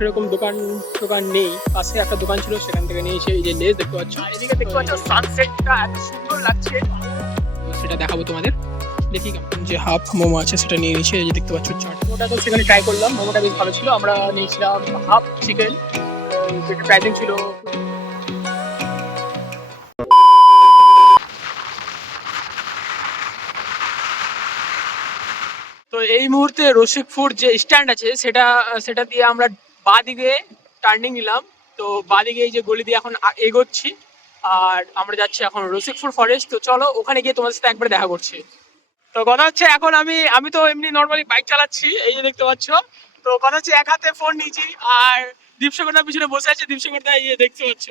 সেরকম দোকান টোকান নেই, পাশে একটা দোকান ছিল সেখান থেকে নিয়েছে এই যে লেজ দেখতে পাচ্ছ। আর এদিকে দেখতে পাচ্ছ সানসেটটা এত সুন্দর লাগছে, সেটা দেখাবো তোমাদের। দেখি কেমন যে হাফ মোমো আছে সেটা নিয়ে নিয়েছে, এই যে দেখতে পাচ্ছ চাট। মোমোটা তো সেখানে ট্রাই করলাম, মোমোটা বেশ ভালো ছিল। আমরা নিয়েছিলাম হাফ চিকেন, যেটা প্রাইসিং ছিল। তো এই মুহূর্তে রসিকপুর যে স্ট্যান্ড আছে সেটা সেটা দিয়ে আমরা বাঁদিকে টার্নিং নিলাম। তো বাঁদিকে এই যে গলি দিয়ে এখন এগোচ্ছি, আর আমরা যাচ্ছি এখন রসিকপুর ফরেস্ট। তো চলো ওখানে গিয়ে তোমাদের সাথে একবার দেখা করছি। তো কথা হচ্ছে এখন আমি আমি তো এমনি নর্মালি বাইক চালাচ্ছি, এই যে দেখতে পাচ্ছ। তো কথা হচ্ছে এক হাতে ফোন নিয়েছি, আর দীপসাগরদার পিছনে বসে আছে। দীপসাগরদা এই যে দেখতে পাচ্ছ,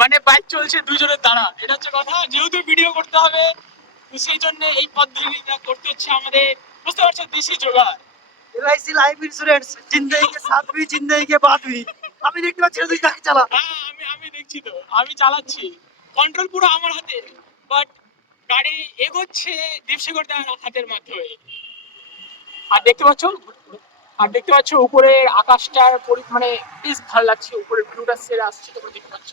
মানে বাইক চলছে দুইজনের দ্বারা। এটা হচ্ছে কথা, যেহেতু ভিডিও করতে হবে তো সেই জন্য এই পদ্ধতিটা করতে হচ্ছে আমাদের। বুঝতে পারছো, দেশি জোগাড়। एलआईसी लाइफ इंश्योरेंस जिंदगी के साथ भी जिंदगी के बाद भी। আমি দেখতে পাচ্ছি না তুই তাকে চালা। হ্যাঁ, আমি দেখছি তো, আমি চালাচ্ছি, কন্ট্রোল পুরো আমার হাতে, বাট গাড়ি এগোচ্ছে দীপসাগরদার হাতের মাধ্যমে। আর দেখতে পাচ্ছ, উপরে আকাশটার মানে বেশ ভালো লাগছে, উপরের ভিউটা সেরে আসছে, তোমরা দেখতে পাচ্ছ।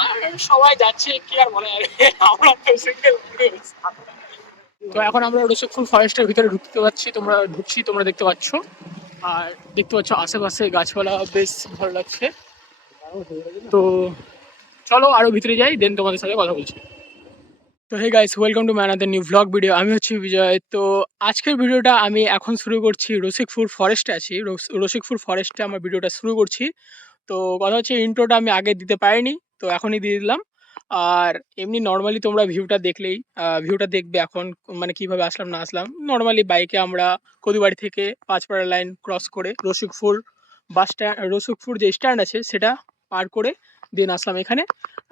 আর সবাই যাচ্ছে, কি আর বলে, আর আমরা তো সিঙ্গেল। তো এখন আমরা রসিকপুর ফরেস্টের ভিতরে তোমরা দেখতে পাচ্ছ। আর দেখতে পাচ্ছ আশেপাশে গাছপালা বেশ ভালো লাগছে। তো চলো আরো ভিতরে যাই, দেন তোমাদের সাথে কথা বলছি। তো hey guys, welcome to my another new vlog video. আমি হচ্ছি বিজয়। তো আজকের ভিডিওটা আমি এখন শুরু করছি, রসিকপুর ফরেস্টে আছি। রসিকপুর ফরেস্টে আমার ভিডিওটা শুরু করছি। তো কথা হচ্ছে ইন্ট্রোটা আমি আগে দিতে পারিনি, তো এখনই দিয়ে দিলাম। আর এমনি নর্মালি তোমরা ভিউটা দেখবে এখন, মানে কিভাবে আসলাম না আসলাম। নর্মালি বাইকে আমরা কদুবাড়ি থেকে পাঁচপাড়া লাইন ক্রস করে রসিকপুর যে স্ট্যান্ড আছে সেটা পার করে দেন আসলাম এখানে।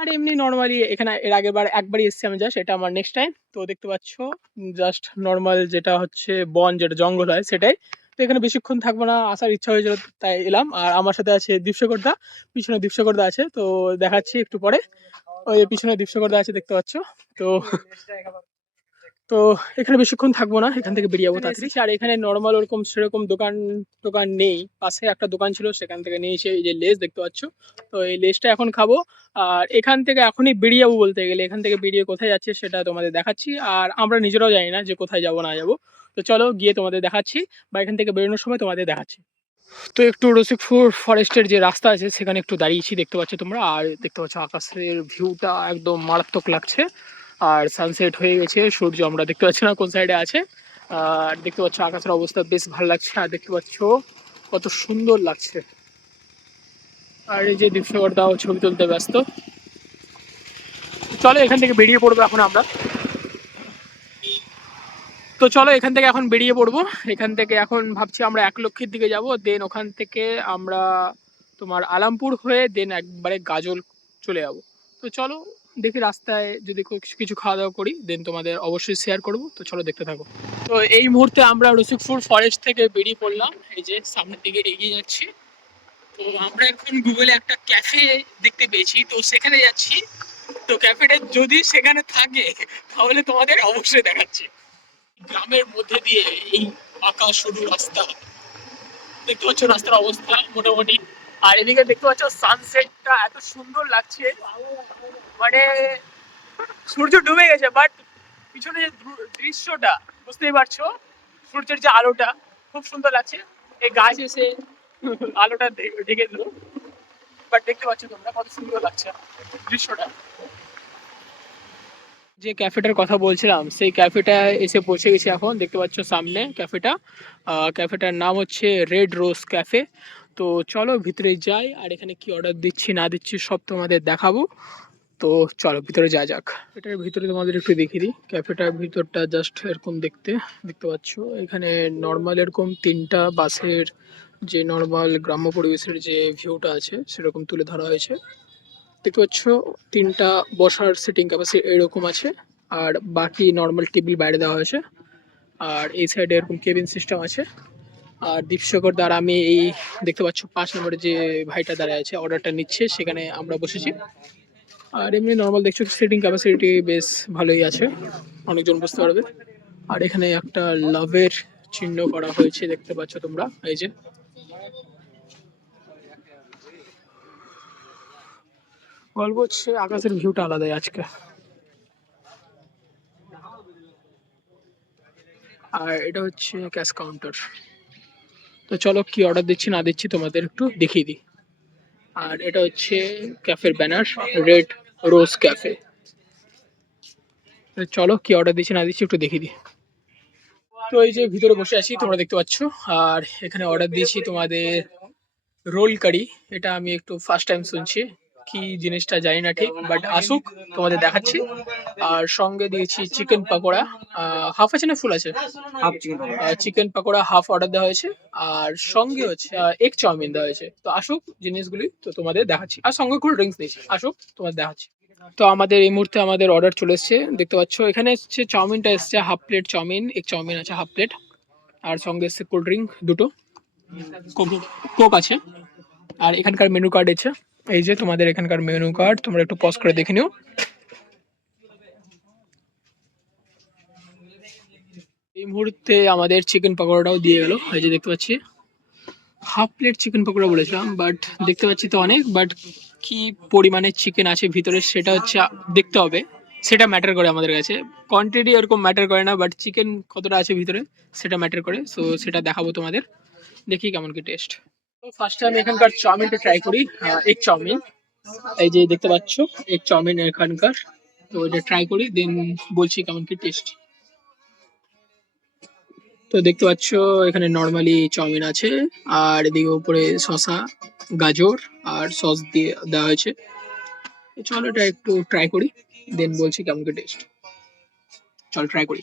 আর এমনি নর্মালি এখানে এর আগের একবারই এসেছি আমি, জাস্ট এটা আমার নেক্সট টাইম। তো দেখতে পাচ্ছ জাস্ট নর্মাল যেটা হচ্ছে বন, যেটা জঙ্গল হয় সেটাই। তো এখানে বেশিক্ষণ থাকবো না, আসার ইচ্ছা হয়েছিল তাই এলাম। আর আমার সাথে আছে দীপসাগরদা, পিছনে দীপসাগরদা আছে, তো দেখাচ্ছি একটু পরে। ওই পিছনে দীপসাগরদা আছে দেখতে পাচ্ছ। তো তো এখানে বেশিক্ষণ থাকবো না, এখান থেকে বেরিয়ে যাবো তাড়াতাড়ি। আর এখানে নর্মাল ওরকম সেরকম দোকান টোকান নেই, পাশে একটা দোকান ছিল সেখান থেকে নিয়েছে এই যে লেজ দেখতে পাচ্ছ। তো এই লেজটা এখন খাবো। আর এখান থেকে এখনই বেরিয়ে যাবো, বলতে গেলে এখান থেকে বেরিয়ে কোথায় যাচ্ছে সেটা তোমাদের দেখাচ্ছি। আর আমরা নিজেরাও জানি না যে কোথায় যাবো না যাবো। তো চলো গিয়ে তোমাদের দেখাচ্ছি, বা এখান থেকে বেরোনোর সময় তোমাদের দেখাচ্ছি। তো একটু রসিকপুর ফরেস্টের যে রাস্তা আছে সেখানে একটু দাঁড়িয়েছি, দেখতে পাচ্ছ তোমরা। আর দেখতে পাচ্ছ আকাশের ভিউটা একদম মারাত্মক লাগছে। আর সানসেট হয়ে গেছে, সূর্য আমরা দেখতে পাচ্ছি না কোন সাইডে আছে। আর দেখতে পাচ্ছ আকাশের অবস্থা বেশ ভালো লাগছে। আর দেখতে পাচ্ছ কত সুন্দর লাগছে। আর এই যে দীপসাগরদাও ছবি তুলতে ব্যস্ত। চলো এখান থেকে বেরিয়ে পড়বো এখন আমরা। তো চলো এখান থেকে এখন বেরিয়ে পড়বো। এখান থেকে এখন ভাবছি আমরা একলক্ষীর দিকে যাব, দেন ওখান থেকে আমরা তোমার আলামপুর হয়ে দেন একবারে গাজল চলে যাব। তো চলো দেখি রাস্তায় যদি কিছু খাওয়া দাওয়া করি, দেন তোমাদের অবশ্যই শেয়ার করব। তো চলো দেখতে থাকো। তো এই মুহূর্তে আমরা রসিকপুর ফরেস্ট থেকে বেরিয়ে পড়লাম, এই যে সামনের দিকে এগিয়ে যাচ্ছি। তো আমরা এখন গুগলে একটা ক্যাফে দেখতে পেয়েছি, তো সেখানে যাচ্ছি। তো ক্যাফেটা যদি সেখানে থাকে তাহলে তোমাদের অবশ্যই দেখাচ্ছি। গ্রামের মধ্যে দিয়ে এই আঁকা সরু রাস্তা, দেখতে পাচ্ছ রাস্তার অবস্থা মোটামুটি। আর এদিকে দেখতে পাচ্ছ সানসেটটা এত সুন্দর লাগছে, মানে সূর্য ডুবে গেছে বাট পিছনে যে দৃশ্যটা বুঝতেই পারছো, সূর্যের যে আলোটা খুব সুন্দর লাগছে। এই গাছ এসে আলোটা ঢেকে দিল, বাট দেখতে পাচ্ছ তোমরা কত সুন্দর লাগছে দৃশ্যটা। যে ক্যাফেটার কথা বলছিলাম সেই ক্যাফেটা এসে পৌঁছে গেছি এখন, দেখতে পাচ্ছ সামনে ক্যাফেটা। ক্যাফেটার নাম হচ্ছে রেড রোজ ক্যাফে। তো চলো ভিতরে যাই, আর এখানে কি অর্ডার দিচ্ছি না দিচ্ছি সব তোমাদের দেখাবো। তো চলো ভিতরে যা যাক। এটার ভিতরে তোমাদের একটু দেখিয়ে দিই, ক্যাফেটার ভিতরটা জাস্ট এরকম দেখতে পাচ্ছ। এখানে নর্মাল এরকম তিনটা বাসের যে নর্মাল গ্রাম্য পরিবেশের যে ভিউটা আছে সেরকম তুলে ধরা হয়েছে। দেখতে পাচ্ছ তিনটা বসার সিটিং ক্যাপাসিটি এরকম আছে, আর বাকি নর্মাল টেবিল বাইরে দেওয়া হয়েছে। আর এই সাইডে এরকম কেবিন সিস্টেম আছে। আর দীপসাগর দ্বারা আমি এই দেখতে পাচ্ছ 5 নম্বরে যে ভাইটা দাঁড়ায় আছে অর্ডারটা নিচ্ছে, সেখানে আমরা বসেছি। আর এমনি নর্মাল দেখছো সিটিং ক্যাপাসিটি বেশ ভালোই আছে, অনেকজন বুঝতে পারবে। আর এখানে একটা লাভের চিহ্ন করা হয়েছে, দেখতে পাচ্ছ তোমরা। এই যে গল্প হচ্ছে আকাশের ভিউটা আলাদাই আজকে। আর এটা হচ্ছে ক্যাশ কাউন্টার। তো চলো কি অর্ডার দিচ্ছি না দিচ্ছি তোমাদের একটু দেখিয়ে দিই। আর এটা হচ্ছে ক্যাফের ব্যানার, রেড রোজ ক্যাফে। চলো কি অর্ডার দিচ্ছি না দিচ্ছি একটু দেখিয়ে দিই। তো এই যে ভিতরে বসে আছি তোমরা দেখতে পাচ্ছ। আর এখানে অর্ডার দিয়েছি তোমাদের রোল কারি। এটা আমি একটু ফার্স্ট টাইম শুনছি, কি জিনিসটা জানি না ঠিক, বাট আসুক তোমাদের দেখাচ্ছি। আর সঙ্গে দিয়েছি চিকেন পাকোড়া। হাফ আছে না ফুল আছে? Half chicken chicken pakora half order দেওয়া হয়েছে। আর সঙ্গে হচ্ছে এগ চাউমিন দেওয়া হয়েছে। তো আসুক জিনিসগুলি তো তোমাদের দেখাচ্ছি। আর সঙ্গে কোল্ড ড্রিঙ্কস দিয়েছি, আসুক তোমাদের দেখাচ্ছি। তো আমাদের এই মুহূর্তে আমাদের অর্ডার চলে এসছে, দেখতে পাচ্ছ। এখানে এসছে চাউমিনটা এসছে half plate chowmein, egg chowmein আছে হাফ প্লেট। আর সঙ্গে এসছে কোল্ড ড্রিঙ্ক দুটো, কোক আছে। আর এখানকার মেনু কার্ড আছে, এই যে তোমাদের এখানকার মেনু কার্ড, তোমরা একটু পজ করে দেখে নিও। এই মুহূর্তে আমাদের চিকেন পকোড়াটাও দিয়ে গেল, এই যে দেখতে পাচ্ছি। হাফ প্লেট চিকেন পকোড়া বলেছিলাম, বাট দেখতে পাচ্ছি তো অনেক, বাট কি পরিমাণে চিকেন আছে ভিতরে সেটা হচ্ছে দেখতে হবে। সেটা ম্যাটার করে আমাদের কাছে। কোয়ান্টিটি এরকম ম্যাটার করে না, বাট চিকেন কতটা আছে ভিতরে সেটা ম্যাটার করে। সো সেটা দেখাবো তোমাদের, দেখি কেমন কি টেস্ট। তো ফার্স্টে আমি এখানকার চাউমিনটা ট্রাই করি, এগ চাউমিন। এই যে দেখতে পাচ্ছ এগ চাউমিন এখানকার। তো এটা ট্রাই করি, দেন বলছি কেমন কি টেস্ট। তো দেখতে পাচ্ছ এখানে নর্মালি চাউমিন আছে, আর এদিকে উপরে শসা, গাজর আর সস দিয়ে দেওয়া হয়েছে। তো চলো এটা একটু ট্রাই করি, দেন বলছি কেমন কি টেস্ট। চলো ট্রাই করি।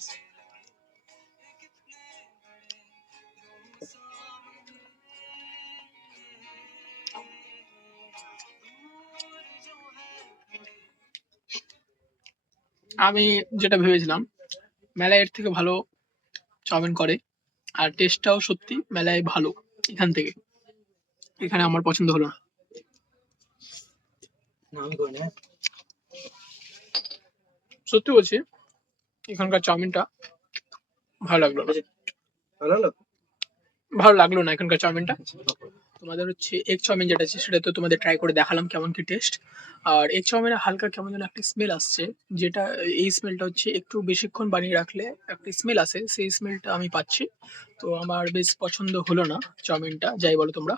আমি যেটা ভেবেছিলাম মেলায় এর থেকে ভালো চাউমিন করে। আর টেস্টটাও সত্যি মেলায় ভালো এখান থেকে। এখানে আমার পছন্দ হলো না। সত্যি বলছি, এখানকার চাউমিনটা ভালো লাগলো না। ভালো লাগলো না এখানকার চাউমিনটা। তোমাদের হচ্ছে এগ চাউমিন যেটা আছে সেটা তো তোমাদের ট্রাই করে দেখালাম কেমন কি টেস্ট। আর এগ চাউমিনে হালকা কেমন যেন একটা স্মেল আসছে, যেটা এই স্মেলটা হচ্ছে একটু বেশিক্ষণ বানিয়ে রাখলে একটা স্মেল আসে, সেই স্মেলটা আমি পাচ্ছি। তো আমার বেশ পছন্দ হলো না চাউমিনটা, যাই বলো তোমরা।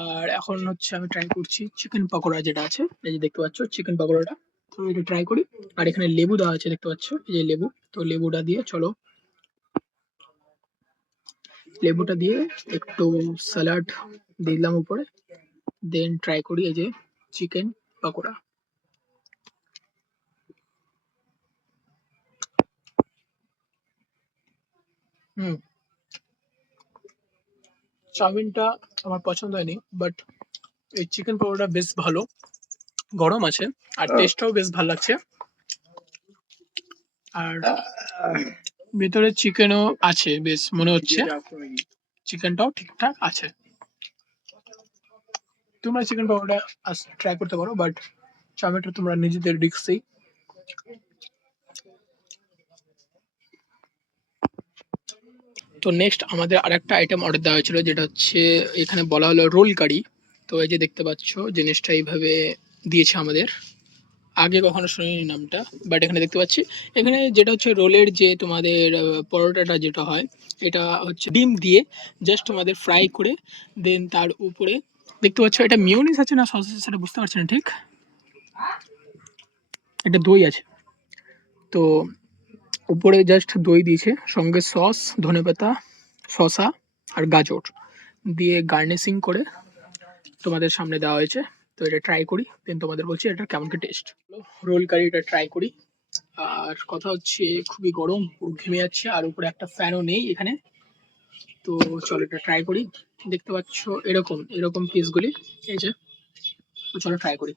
আর এখন হচ্ছে আমি ট্রাই করছি চিকেন পকোড়া যেটা আছে, এই যে দেখতে পাচ্ছ চিকেন পকোড়াটা। তো এটা ট্রাই করি। আর এখানে লেবু দেওয়া আছে দেখতে পাচ্ছ, এই যে লেবু। তো লেবুটা দিয়ে চলো, লেবুটা দিয়ে একটু স্যালাড দিলাম উপরে, দেন ট্রাই করি এই যে চিকেন পকোড়া। হুম, চাউমিনটা আমার পছন্দ হয়নি, বাট এই চিকেন পকোড়া বেশ ভালো, গরম আছে। আর টেস্টটাও বেশ ভালো লাগছে। আর ভিতরে চিকেনও আছে বেশ মনে হচ্ছে, চিকেনটাও ঠিকঠাক আছে। তোমরা চিকেন পকোড়া ট্রাই করতে পারো, বাট চাউমিনটা তোমরা নিজেদের রিস্কেই। তো নেক্সট আমাদের আরেকটা আইটেম অর্ডার দেওয়া হয়েছিল, যেটা হচ্ছে এখানে বলা হলো রোল কারি। তো এই যে দেখতে পাচ্ছ জিনিসটা এইভাবে দিয়েছে আমাদের। আগে কখনো শুনিনি নামটা, বাট এখানে দেখতে পাচ্ছি। এখানে যেটা হচ্ছে রোলের যে তোমাদের পরোটাটা যেটা হয়, এটা হচ্ছে ডিম দিয়ে জাস্ট তোমাদের ফ্রাই করে, দেন তার উপরে দেখতে পাচ্ছ এটা মিউনিস আছে না সস আছে সেটা বুঝতে পারছি না ঠিক। এটা দই আছে। তো উপরে জাস্ট দই দিয়েছে, সঙ্গে সস, ধনেপাতা, শসা আর গাজর দিয়ে গার্নিশিং করে তোমাদের সামনে দেওয়া হয়েছে। তো এটা ট্রাই করি, দেন তোমাদের বলছি এটা কেমন কি টেস্ট। রোল কারিটা ট্রাই করি। আর কথা হচ্ছে খুবই গরম, পুরো ঘেমে যাচ্ছে, আর উপরে একটা ফ্যানও নেই এখানে। তো চলো এটা ট্রাই করি। দেখতে পাচ্ছ এরকম এরকম পিসগুলি, এই যে। তো চলো ট্রাই করি।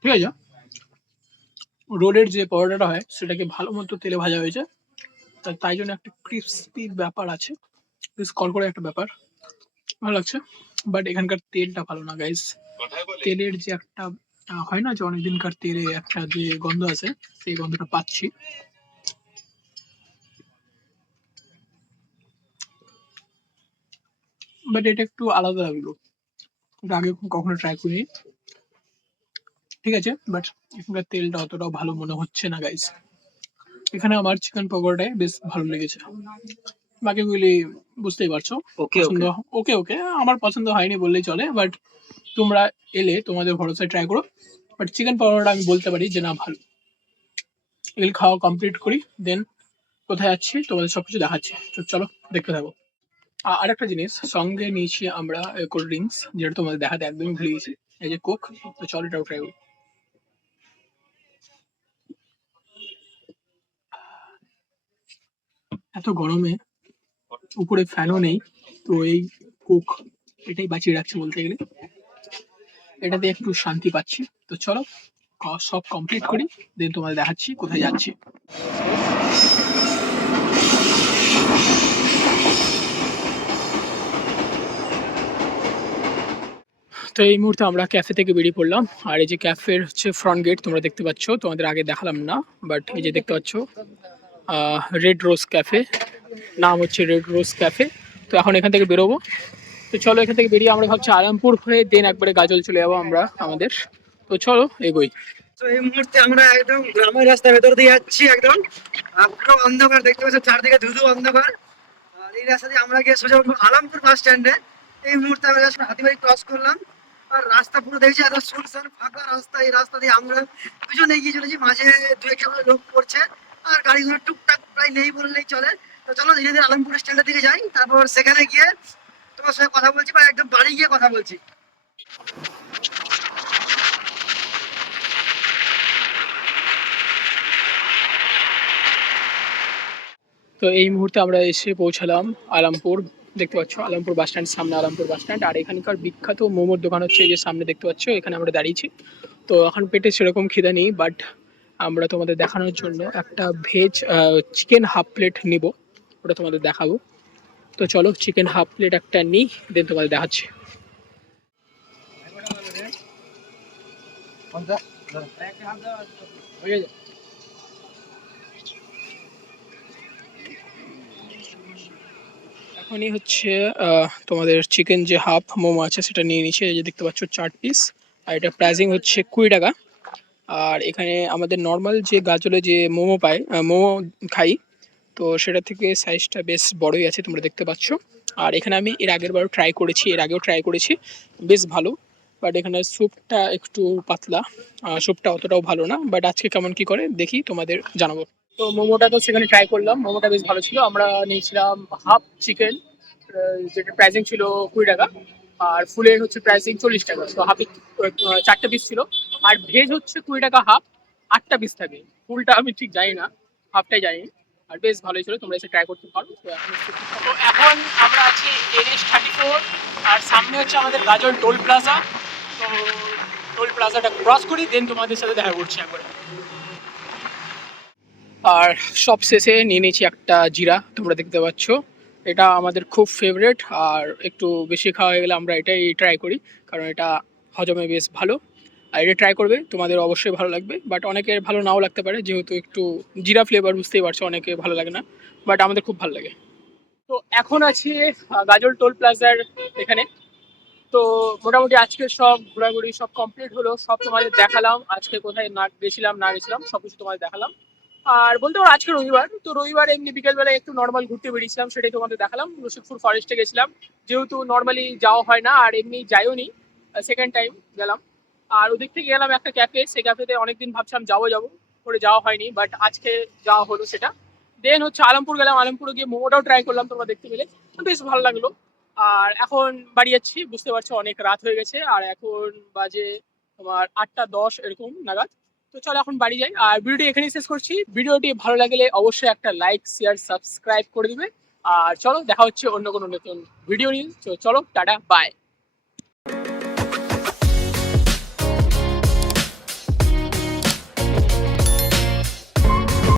ঠিক আছে, রোলের যে পরোটাটা হয় সেটাকে ভালো মতো তেলে ভাজা হয়েছে, তাই জন্য একটা ক্রিস্পি ব্যাপার আছে, বেশ কড়কড়ে একটা ব্যাপার, ভালো লাগছে। বাট এখানকার তেলটা ভালো না গাইস। তেলের যে একটা হয় না যে অনেকদিনকার তেলে একটা যে গন্ধ আছে সেই গন্ধটা পাচ্ছি। বাট এটা একটু আলাদা লাগলো, এটা আগে কখনো ট্রাই করিনি। ঠিক আছে, বাট এখানকার তেলটা অতটাও ভালো মনে হচ্ছে না গাইস। এখানে আমার চিকেন পকোড়াটাই বেশ ভালো লেগেছে, বাকিগুলি বুঝতেই পারছো ওকে পছন্দ। ওকে। ওকে ওকে, আমার পছন্দ হয়নি বললেই চলে, বাট তোমরা এলে তোমাদের ভরসায় ট্রাই করো। বাট চিকেন পকোড়াটা আমি বলতে পারি যে না ভালো। এগুলি খাওয়া কমপ্লিট করি, দেন কোথায় যাচ্ছি তোমাদের সবকিছু দেখাচ্ছি। তো চলো দেখতে থাকো। আরেকটা জিনিস সঙ্গে নিয়েছি আমরা, কোল্ড ড্রিঙ্কস, যেটা তোমাদের দেখাতে একদমই ভুলে গেছি। এই যে কোক। তো চলো এটাও ট্রাই করি। এত গরমে উপরে ফ্যানও নেই, তো এই কোক এটাই বাঁচিয়ে রাখছে বলতে গেলে। এটাতে একটু শান্তি পাচ্ছি। তো চলো সব কমপ্লিট করি, দেন তোমাদের দেখাচ্ছি কোথায় যাচ্ছি। তো এই মুহূর্তে আমরা ক্যাফে থেকে বেরিয়ে পড়লাম। আর এই যে ক্যাফের হচ্ছে ফ্রন্ট গেট তোমরা দেখতে পাচ্ছ, তোমাদের আগে দেখালাম না, বাট এই যে দেখতে পাচ্ছ রেড রোজ ক্যাফে, নাম হচ্ছে রেড রোজ ক্যাফে। তো এখন এখান থেকে বেরোবো। তো চলো এখান থেকে বেরিয়ে আমরা ভাবছি আরামপুর হয়ে দেন একবারে গাজল চলে যাবো আমরা আমাদের। তো চলো এগোই। তো এই মুহূর্তে আমরা একদম গ্রামের রাস্তার ভেতর দিয়ে যাচ্ছি একদম। পুরো অন্ধকার, দেখতে পাচ্ছ চারদিকে ধুধু অন্ধকার। আর এই রাস্তা দিয়ে আমরা গিয়ে সোজা উঠবো আলমপুর বাস স্ট্যান্ডে। এই মুহূর্তে আমরা জাস্ট হাতিবাড়ি ক্রস করলাম। আর রাস্তা পুরো দেখছি এত শুনশান ফাঁকা রাস্তা। এই রাস্তা দিয়ে আমরা দুজন এগিয়ে চলেছি, মাঝে দু একটা করে লোক পড়ছে। আর গাড়িগুলো টুকটাক প্রায় নেই বললেই চলে। তো চলো ধীরে ধীরে আলমপুর স্ট্যান্ডের দিকে যাই, তারপর সেখানে গিয়ে তোমার সঙ্গে কথা বলছি, বা একদম বাড়ি গিয়ে কথা বলছি। তো এই মুহূর্তে আমরা এসে পৌঁছালাম আলামপুর। দেখতে পাচ্ছ আলামপুর বাস স্ট্যান্ড, সামনে আলামপুর বাস স্ট্যান্ড। আর এখানকার বিখ্যাত মোমোর দোকান হচ্ছে এই যে সামনে দেখতে পাচ্ছ, এখানে আমরা দাঁড়িয়েছি। তো এখন পেটে সেরকম খিদা নেই, বাট আমরা তোমাদের দেখানোর জন্য একটা ভেজ চিকেন হাফ প্লেট নিব, ওটা তোমাদের দেখাবো। তো চলো চিকেন হাফ প্লেট একটা নিই, দেন তোমাদের দেখাচ্ছি। এখনই হচ্ছে তোমাদের চিকেন যে হাফ মোমো আছে সেটা নিয়ে নিচ্ছে। এই যে দেখতে পাচ্ছ 4 পিস, আর এটা প্রাইসিং হচ্ছে 20 টাকা। আর এখানে আমাদের নর্মাল যে গাজলে যে মোমো পাই, মোমো খাই, তো সেটা থেকে সাইজটা বেশ বড়ই আছে তোমরা দেখতে পাচ্ছ। আর এখানে আমি এর আগের বারও ট্রাই করেছি, এর আগেও ট্রাই করেছি, বেশ ভালো। বাট এখানে স্যুপটা একটু পাতলা, স্যুপটা অতটাও ভালো না। বাট আজকে কেমন কি করে দেখি তোমাদের জানাবো। তো মোমোটা তো সেখানে ট্রাই করলাম, মোমোটা বেশ ভালো ছিল। আমরা নিয়েছিলাম হাফ চিকেন, যেটা প্রাইসিং ছিল 20 টাকা, আর ফুলের হচ্ছে প্রাইসিং 40 টাকা। তো হাফে 4টে পিস ছিল। আর ভেজ হচ্ছে 20 টাকা হাফ, 8টা পিস থাকে। ফুলটা আমি ঠিক জানি না, হাফটাই জানি। আর বেশ ভালোই ছিল, তোমরা এসে ট্রাই করতে পারো। তো এখন আমরা আছি NH34, আর সামনে হচ্ছে আমাদের গাজল টোল প্লাজা। তো টোল প্লাজাটা ক্রস করি, দেন তোমাদের সাথে দেখা করছি একবার। আর সব শেষে নিয়ে নিয়েছি একটা জিরা, তোমরা দেখতে পাচ্ছ। এটা আমাদের খুব ফেভারেট, আর একটু বেশি খাওয়া হয়ে গেলে আমরা এটাই ট্রাই করি, কারণ এটা হজমে বেশ ভালো। আর এটা ট্রাই করবে, তোমাদের অবশ্যই ভালো লাগবে। বাট অনেকের ভালো নাও লাগতে পারে, যেহেতু একটু জিরা ফ্লেভার, বুঝতেই পারছো অনেকে ভালো লাগে না, বাট আমাদের খুব ভালো লাগে। তো এখন আছি গাজল টোল প্লাজার এখানে। তো মোটামুটি আজকে সব ঘোরাঘুরি সব কমপ্লিট হলো, সব তোমাদের দেখালাম। আজকে কোথায় না গেছিলাম না গেছিলাম সবকিছু তোমাদের দেখালাম। আর বলতে পারো আজকে রবিবার, তো রবিবার এমনি বিকেলবেলায় একটু নর্মাল ঘুরতে বেরিয়েছিলাম, সেটাই তোমাদের দেখালাম। রসিকপুর ফরেস্টে গেছিলাম, যেহেতু নর্মালি যাওয়া হয় না, আর এমনি যাইও নি, সেকেন্ড টাইম গেলাম। আর ওদিক থেকে গেলাম একটা ক্যাফে, সেই ক্যাফেতে অনেকদিন ভাবছিলাম যাবো যাবো করে যাওয়া হয়নি, বাট আজকে যাওয়া হলো সেটা। দেন হচ্ছে আলমপুর গেলাম, আলমপুরে গিয়ে মোমোটাও ট্রাই করলাম, তোমরা দেখতে পেলে, বেশ ভালো লাগলো। আর এখন বাড়ি যাচ্ছি, বুঝতে পারছো অনেক রাত হয়ে গেছে, আর এখন বাজে তোমার 8টা 10 এরকম নাগাদ। তো চলো এখন বাড়ি যাই, আর ভিডিওটি এখানেই শেষ করছি। ভিডিওটি ভালো লাগলে অবশ্যই একটা লাইক শেয়ার সাবস্ক্রাইব করে দিবে। আর চলো দেখা হচ্ছে অন্য কোনো নতুন ভিডিও নিয়ে। তো চলো টাটা বাই।